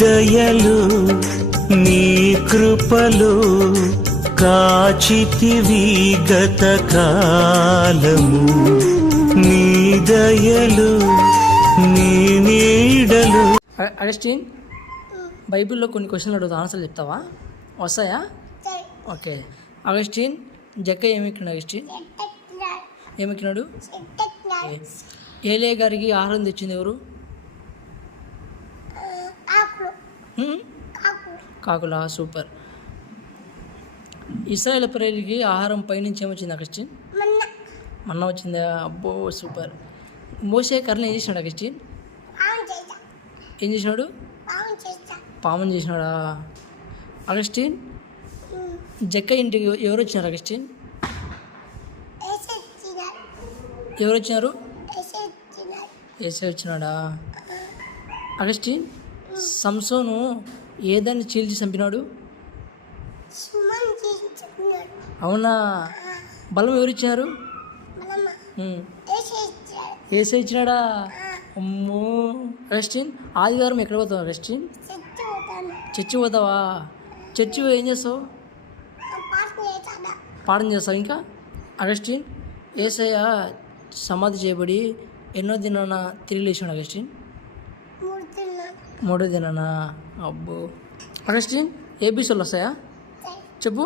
దయలు నీ కృపలు కాచితివి గత కాలము, నీ దయలు నీ నీడలు. అగస్టిన్, బైబిల్లో కొన్ని క్వశ్చన్లు అడుగుతా, ఆన్సర్లు చెప్తావా? వస్తాయా? ఓకే. అగస్టిన్, జక్క ఏమెక్కినాడు? అగస్టిన్ ఏమెక్కినాడు? ఏలియా గారికి ఆహారం తెచ్చింది ఎవరు? కాకులా? సూపర్. ఇశ్రాయేలు ప్రజలకి ఆహారం పైనుంచి ఏమొచ్చింది అగస్టిన్? మన్నా వచ్చిందా? అబ్బో సూపర్. మోసే కర్రలు ఏం చేసినాడు అగస్టిన్? ఏం చేసినాడు? పాముని చేసినాడా? అగస్టిన్, జక్క ఇంటికి ఎవరు వచ్చినారు అగస్టిన్? ఎవరు వచ్చినారు? ఏసే వచ్చినాడా? అగస్టిన్, సంసోను ఏదాన్ని చీల్చి చంపినాడు? అవునా? బలం ఎవరు ఇచ్చినారు? ఏసే ఇచ్చినాడా? అమ్మో. అగస్టిన్, ఆదివారం ఎక్కడ పోతావు అగస్టిన్? చర్చి పోతావా? చర్చి ఏం చేస్తావు? పాఠం చేస్తావు. ఇంకా అగస్టిన్, యేసయ్య సమాధి చేయబడి ఎన్నో దినాన తిరిగి లేచాడు అగస్టిన్? 3వ దినానా? అబ్బో. అగస్టిన్, ఏబీసీలు వస్తాయా చెప్పు?